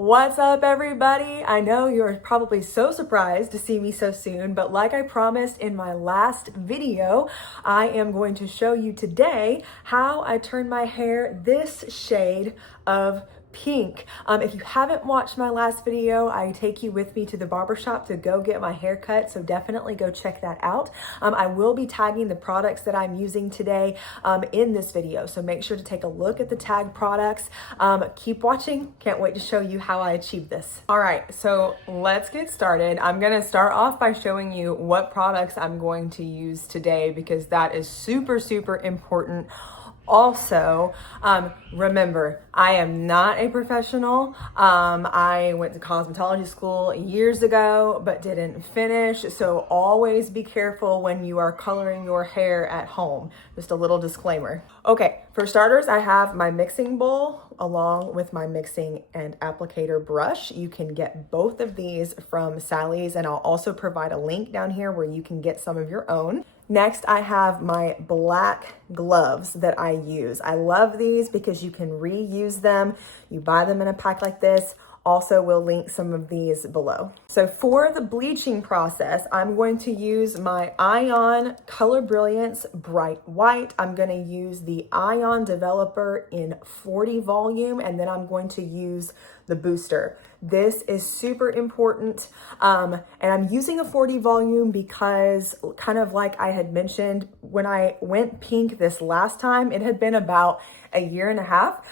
What's up, everybody? I know you're probably so surprised to see me so soon, but like I promised in my last video, I am going to show you today how I turn my hair this shade of pink. If you haven't watched my last video, I take you with me to the barbershop to go get my hair cut, so definitely go check that out. I will be tagging the products that I'm using today in this video, so make sure to take a look at the tag products. Keep watching. Can't wait to show you how I achieved this. All right, so let's get started. I'm gonna start off by showing you what products I'm going to use today because that is super important. Also, remember, I am not a professional. I went to cosmetology school years ago, but didn't finish. So always be careful when you are coloring your hair at home. Just a little disclaimer. Okay, for starters, I have my mixing bowl along with my mixing and applicator brush. You can get both of these from Sally's, and I'll also provide a link down here where you can get some of your own. Next, I have my black gloves that I use. I love these because you can reuse them. You buy them in a pack like this. Also, we'll link some of these below. So for the bleaching process, I'm going to use my Ion Color Brilliance Bright White. I'm going to use the Ion Developer in 40 volume, and then I'm going to use the booster. This is super important. And I'm using a 40 volume because, kind of like I had mentioned, when I went pink this last time, it had been about a year and a half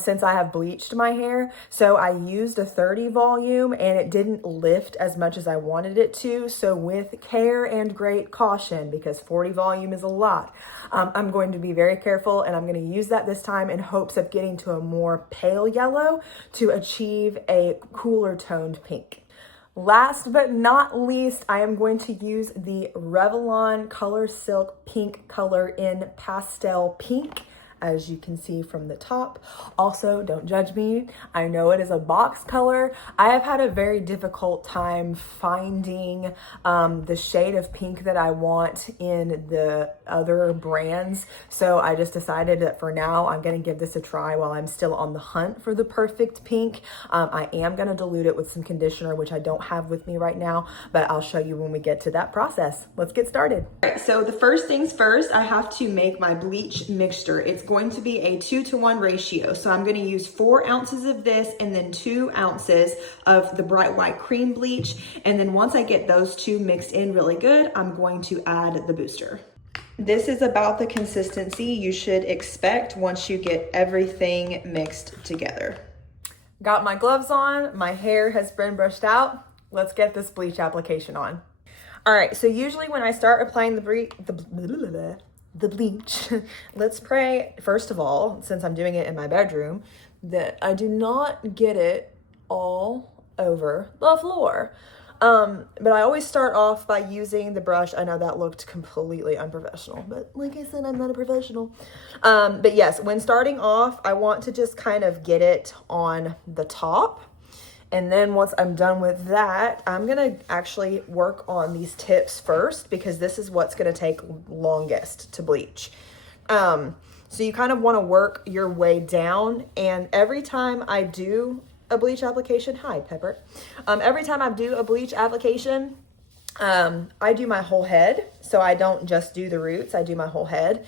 since I have bleached my hair. So I used a 30 volume and it didn't lift as much as I wanted it to. So with care and great caution, because 40 volume is a lot, I'm going to be very careful, and I'm going to use that this time in hopes of getting to a more pale yellow to achieve a cooler toned pink. Last but not least, I am going to use the Revlon Color Silk Pink color in Pastel Pink, as you can see from the top. Also, don't judge me. I know it is a box color. I have had a very difficult time finding the shade of pink that I want in the other brands. So I just decided that for now, I'm gonna give this a try while I'm still on the hunt for the perfect pink. I am gonna dilute it with some conditioner, which I don't have with me right now, but I'll show you when we get to that process. Let's get started. All right, so the first things first, I have to make my bleach mixture. It's going to be a 2-to-1 ratio. So I'm going to use 4 ounces of this and then 2 ounces of the bright white cream bleach. And then once I get those two mixed in really good, I'm going to add the booster. This is about the consistency you should expect once you get everything mixed together. Got my gloves on, my hair has been brushed out. Let's get this bleach application on. All right, so usually when I start applying the bleach, let's pray, first of all, since I'm doing it in my bedroom, that I do not get it all over the floor. But I always start off by using the brush. I know that looked completely unprofessional, but like I said, I'm not a professional. But yes, when starting off, I want to just kind of get it on the top. And then once I'm done with that, I'm gonna actually work on these tips first because this is what's gonna take longest to bleach. So you kind of wanna work your way down, and every time I do a bleach application, hi Pepper. Every time I do a bleach application, I do my whole head. So I don't just do the roots, I do my whole head.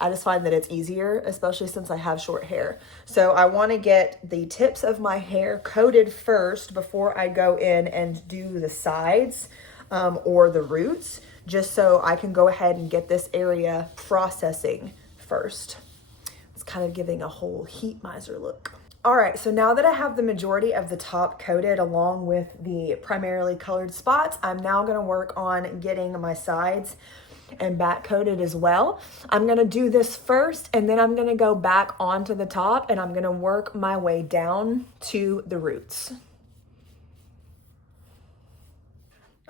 I just find that it's easier, especially since I have short hair. So I want to get the tips of my hair coated first before I go in and do the sides or the roots, just so I can go ahead and get this area processing first. It's kind of giving a whole heat miser look. All right, so now that I have the majority of the top coated along with the primarily colored spots, I'm now going to work on getting my sides and back coated as well. I'm gonna do this first, and then I'm gonna go back onto the top, and I'm gonna work my way down to the roots.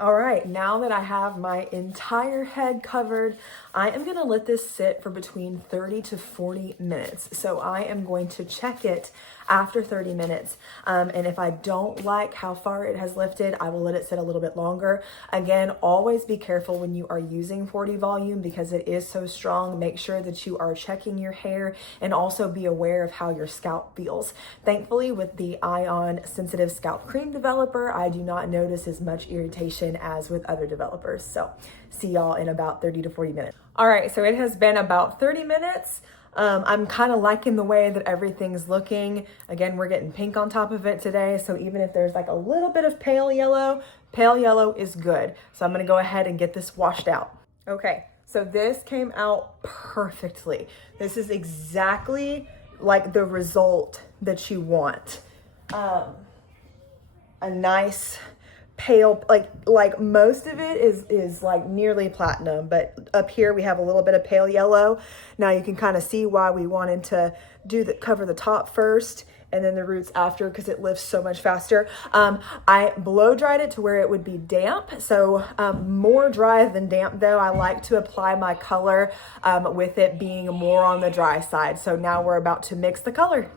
All right, now that I have my entire head covered, I am gonna let this sit for between 30 to 40 minutes. So I am going to check it after 30 minutes. And if I don't like how far it has lifted, I will let it sit a little bit longer. Again, always be careful when you are using 40 volume because it is so strong. Make sure that you are checking your hair and also be aware of how your scalp feels. Thankfully, with the Ion Sensitive Scalp Cream developer, I do not notice as much irritation as with other developers. So see y'all in about 30 to 40 minutes. All right, so it has been about 30 minutes. I'm kind of liking the way that everything's looking. Again, we're getting pink on top of it today. So even if there's like a little bit of pale yellow is good. So I'm gonna go ahead and get this washed out. Okay, so this came out perfectly. This is exactly like the result that you want. A nice pale, like most of it is like nearly platinum, but up here we have a little bit of pale yellow. Now you can kind of see why we wanted to cover the top first and then the roots after, because it lifts so much faster. I blow dried it to where it would be damp. So more dry than damp though. I like to apply my color with it being more on the dry side. So now we're about to mix the color.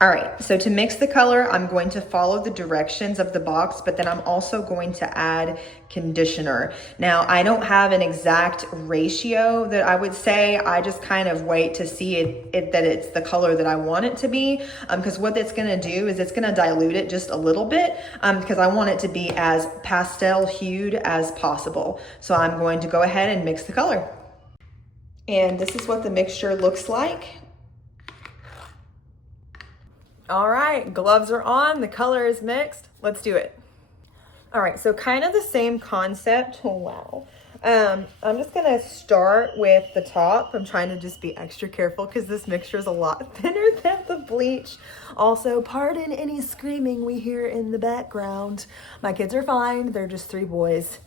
All right, so to mix the color, I'm going to follow the directions of the box, but then I'm also going to add conditioner. Now, I don't have an exact ratio that I would say. I just kind of wait to see that it's the color that I want it to be, because what it's gonna do is it's gonna dilute it just a little bit, because I want it to be as pastel hued as possible. So I'm going to go ahead and mix the color. And this is what the mixture looks like. All right, gloves are on, the color is mixed. Let's do it. All right, so kind of the same concept. Oh, wow. I'm just gonna start with the top. I'm trying to just be extra careful because this mixture is a lot thinner than the bleach. Also, pardon any screaming we hear in the background. My kids are fine, they're just 3 boys.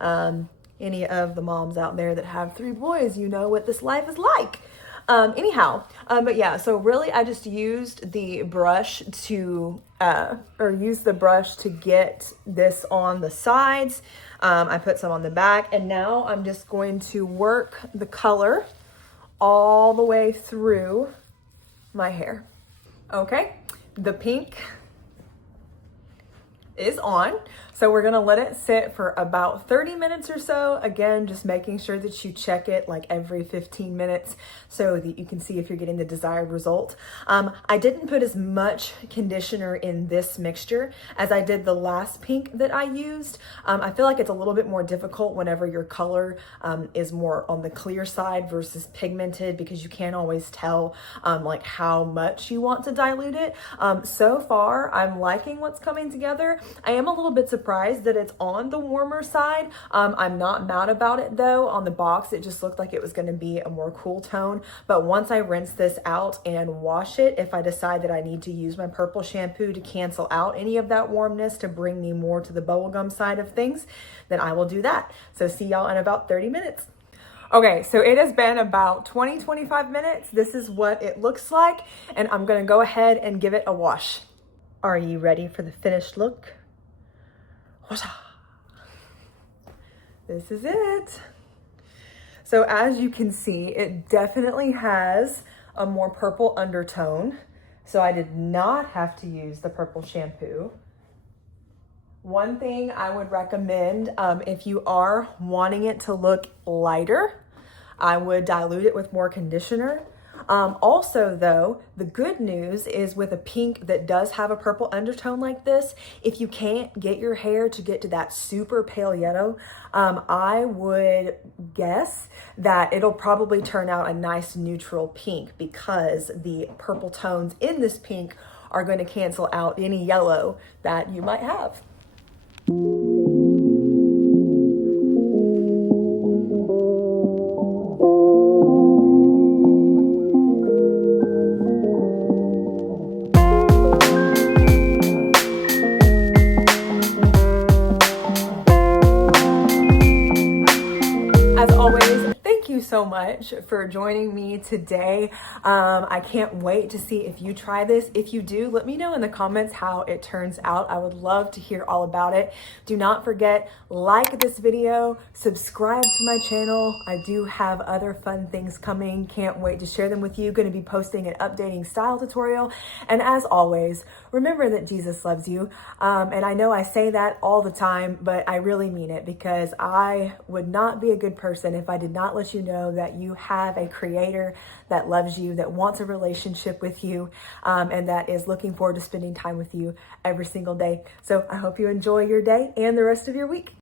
Any of the moms out there that have 3 boys, you know what this life is like. But yeah, so really I just used the brush to, get this on the sides. I put some on the back, and now I'm just going to work the color all the way through my hair. Okay, the pink is on. So we're gonna let it sit for about 30 minutes or so. Again, just making sure that you check it like every 15 minutes so that you can see if you're getting the desired result. I didn't put as much conditioner in this mixture as I did the last pink that I used. I feel like it's a little bit more difficult whenever your color is more on the clear side versus pigmented, because you can't always tell like how much you want to dilute it. So far, I'm liking what's coming together. I am a little bit surprised that it's on the warmer side. I'm not mad about it though. On the box, it just looked like it was gonna be a more cool tone. But once I rinse this out and wash it, if I decide that I need to use my purple shampoo to cancel out any of that warmness to bring me more to the bubblegum side of things, then I will do that. So see y'all in about 30 minutes. Okay, so it has been about 20-25 minutes. This is what it looks like, and I'm gonna go ahead and give it a wash. Are you ready for the finished look? This is it. So as you can see, it definitely has a more purple undertone. So I did not have to use the purple shampoo. One thing I would recommend, if you are wanting it to look lighter, I would dilute it with more conditioner. Also though, the good news is with a pink that does have a purple undertone like this, if you can't get your hair to get to that super pale yellow, I would guess that it'll probably turn out a nice neutral pink, because the purple tones in this pink are going to cancel out any yellow that you might have. so much for joining me today. I can't wait to see if you try this. If you do, let me know in the comments how it turns out. I would love to hear all about it. Do not forget, like this video, subscribe to my channel. I do have other fun things coming. Can't wait to share them with you. Going to be posting an updating style tutorial. And as always, remember that Jesus loves you. And I know I say that all the time, but I really mean it, because I would not be a good person if I did not let you know that you have a creator that loves you, that wants a relationship with you, and that is looking forward to spending time with you every single day. So I hope you enjoy your day and the rest of your week.